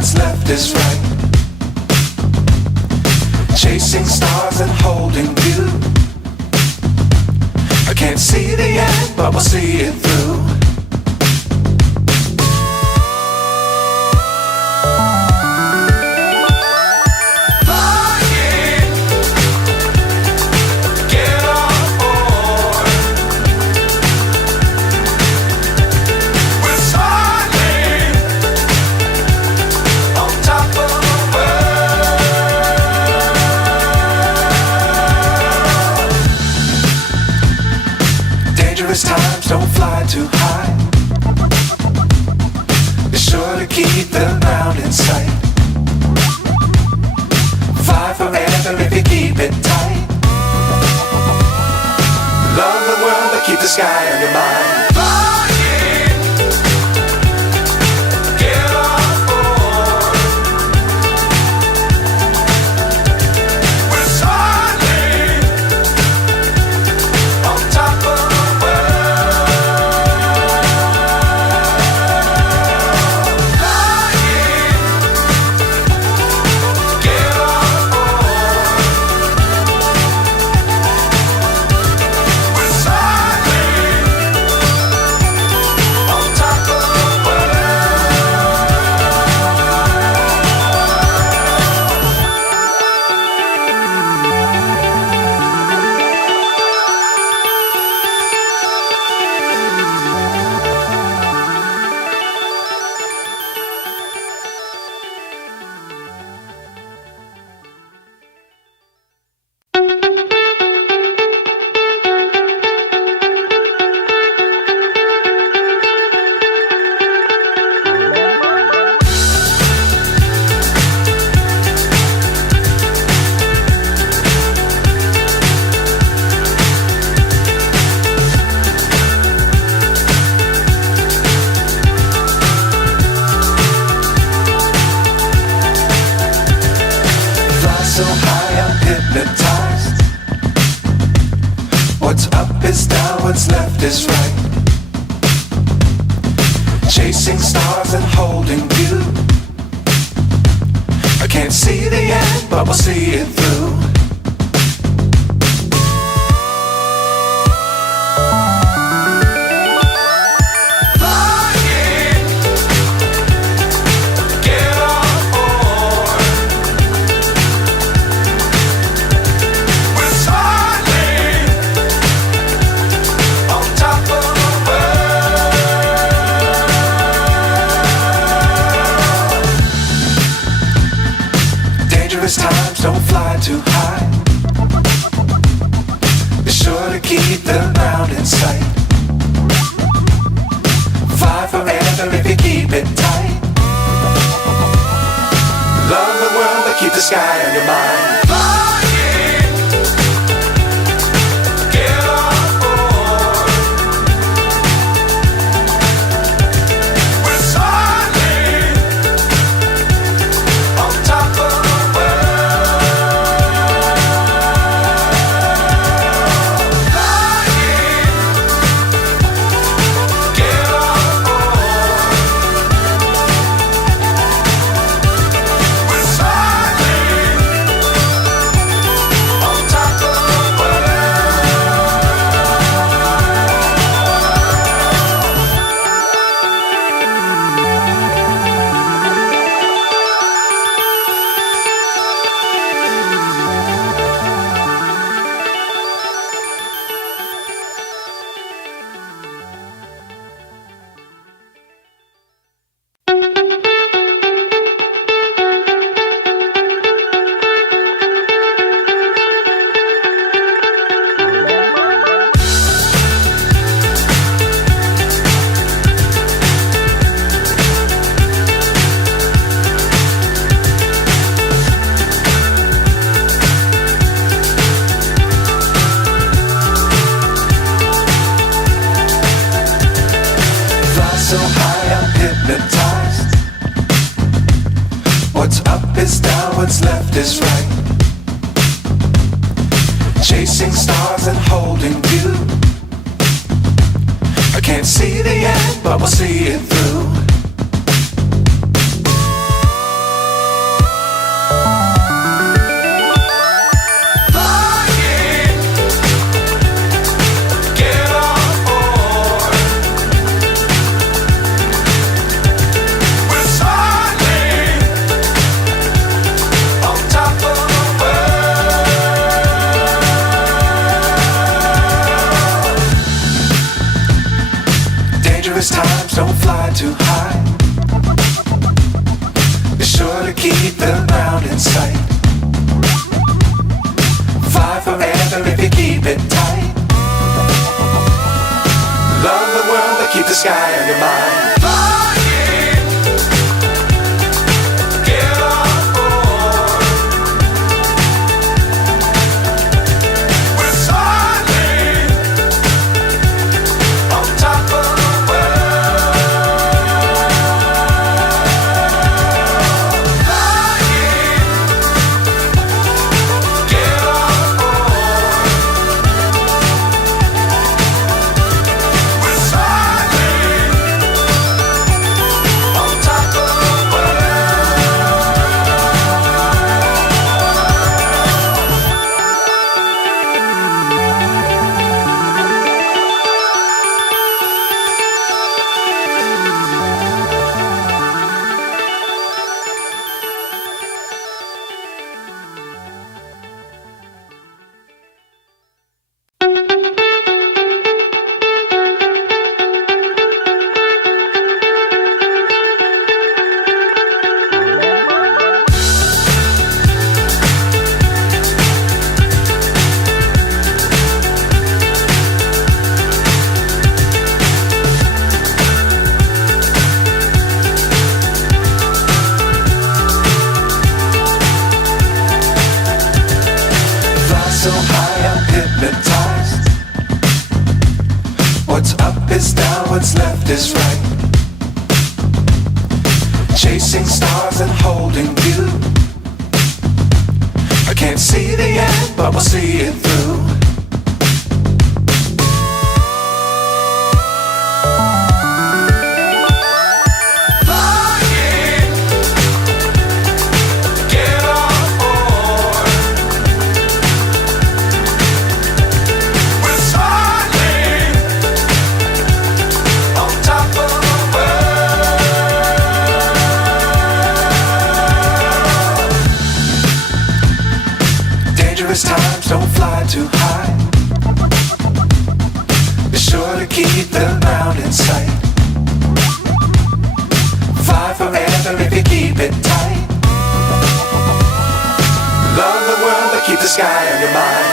what's left is right. Chasing stars and holding you. I can't see the end, but we'll see it through. Times don't fly too high. Be sure to keep the ground in sight. Fly forever if you keep it tight. Love the world but keep the sky on your mind. So high I'm hypnotized. What's up is down, what's left is right. Chasing stars and holding you. I can't see the end, but we'll see it through. Times don't fly too high. Be sure to keep the ground in sight. Fly forever if you keep it tight. Love the world but keep the sky on your mind. So high I'm hypnotized. What's up is down, what's left is right. Chasing stars and holding you. I can't see the end, but we'll see it through. Dangerous times, don't fly too high. Be sure to keep the ground in sight. Fly forever if you keep it tight. Love the world, but keep the sky on your mind. So high I'm hypnotized. What's up is down, what's left is right. Chasing stars and holding you. I can't see the end, but we'll see it through. Dangerous times, don't fly too high. Be sure to keep the ground in sight. Fly forever if you keep it tight. Love the world, but keep the sky on your mind.